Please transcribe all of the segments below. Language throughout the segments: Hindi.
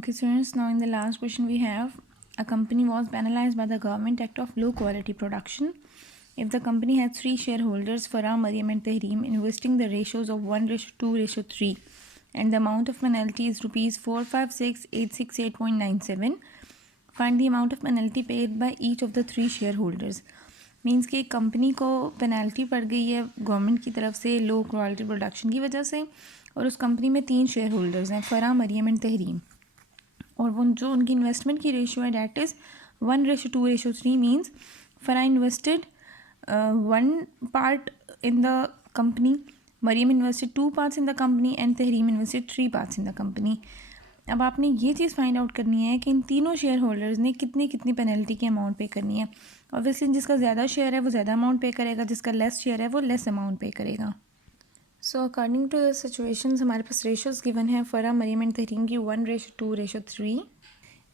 Okay, students, now in the last question we have, a company was penalized by the Government Act of Low Quality Production. If the company has 3 shareholders, Farah, Mariam and Tahreem, investing the ratios of 1:2:3, and the amount of penalty is rupees 456,868.97, find the amount of penalty paid by each of the 3 shareholders. Means कि एक कंपनी को पेनल्टी पड़ गई है गवर्नमेंट की तरफ से लो क्वालिटी प्रोडक्शन की वजह से, और उस कंपनी में 3 शेयर होल्डर्स हैं, फ़रा, मरियम एंड तहरीम, और वो जो उनकी इन्वेस्टमेंट की रेशियो है that is 1:2:3 means Farah invested 1 part in the company, Maryam invested 2 parts in the company and Tahreem invested 3 parts in the company. अब आपने ये चीज़ फाइंड आउट करनी है कि इन तीनों शेयर होल्डर्स ने कितनी कितनी पेनल्टी की अमाउंट पे करनी है. ऑब्वियसली जिसका ज़्यादा शेयर है वो ज़्यादा अमाउंट पे करेगा, जिसका लेस शेयर है वो लेस अमाउंट पे करेगा. So according to the situations हमारे पास रेशोज़ गिवन है फ़रा, मरियम एंड तहरीम की 1:2:3.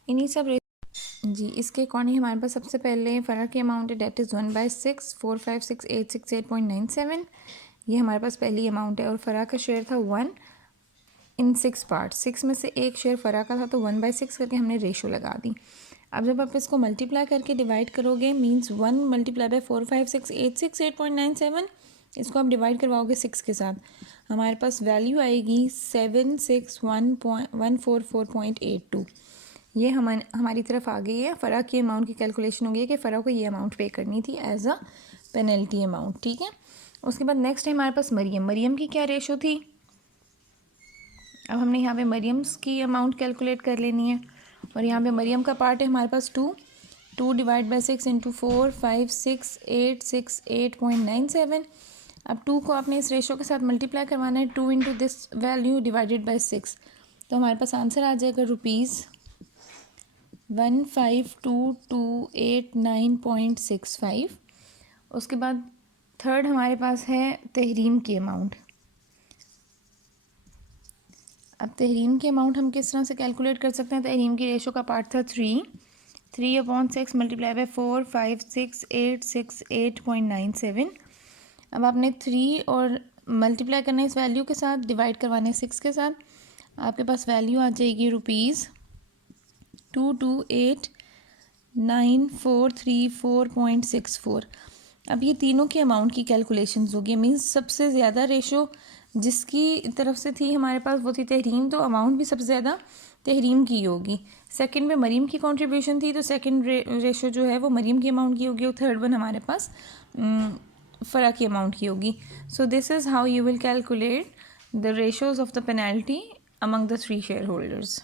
इन्हीं सब जी इसके अकॉर्डिंग हमारे पास सबसे पहले फ़रा की अमाउंट है डेट इज़ 1/6 456,868.97. ये हमारे पास पहली अमाउंट है, और फ़रा का शेयर था 1 इन 6 पार्ट. 6 में से एक शेयर फ़रा का था, तो 1/6 करके हमने रेशो लगा दी. अब जब आप इसको मल्टीप्लाई करके डिवाइड करोगे मींस 1 मल्टीप्लाई बाय 456,868.97, इसको आप डिवाइड करवाओगे 6 के साथ, हमारे पास वैल्यू आएगी 761.144.82. ये हमारी तरफ आ गई है. फ़रा की अमाउंट की कैलकुलेशन हो गई है कि फ़रा को ये अमाउंट पे करनी थी एज अ पेनल्टी अमाउंट. ठीक है. उसके बाद नेक्स्ट है हमारे पास मरियम की क्या रेशो थी. अब हमने यहाँ पे मरियम्स की अमाउंट कैलकुलेट कर लेनी है, और यहाँ पे मरियम का पार्ट है हमारे पास 2 डिवाइड बाई 6 इंटू 456,868.97. अब 2 को आपने इस रेशो के साथ मल्टीप्लाई करवाना है, 2 into this value divided by 6, तो हमारे पास आंसर आ जाएगा रुपीज़ 152289.65. उसके बाद थर्ड हमारे पास है तहरीम की अमाउंट. अब तहरीम की अमाउंट हम किस तरह से कैलकुलेट कर सकते हैं. तहरीम की रेशो का पार्ट था 3/6 मल्टीप्लाई बाई 456,868.97. अब आपने 3 और मल्टीप्लाई करना है इस वैल्यू के साथ, डिवाइड करवाने 6 के साथ, आपके पास वैल्यू आ जाएगी रुपीज़ 228,9434.64. अब ये तीनों की अमाउंट की कैलकुलेशंस होगी. मीन्स सबसे ज़्यादा रेशो जिसकी तरफ से थी हमारे पास वो थी तहरीम, तो अमाउंट भी सबसे ज़्यादा तहरीम की होगी. सेकंड में मरीम की कंट्रीब्यूशन थी, तो सेकंड रेशो जो है वो मरीम की अमाउंट की होगी, और थर्ड वन हमारे पास फ़रा की अमाउंट की होगी. So this is how you will calculate the ratios of the penalty among the 3 share holders.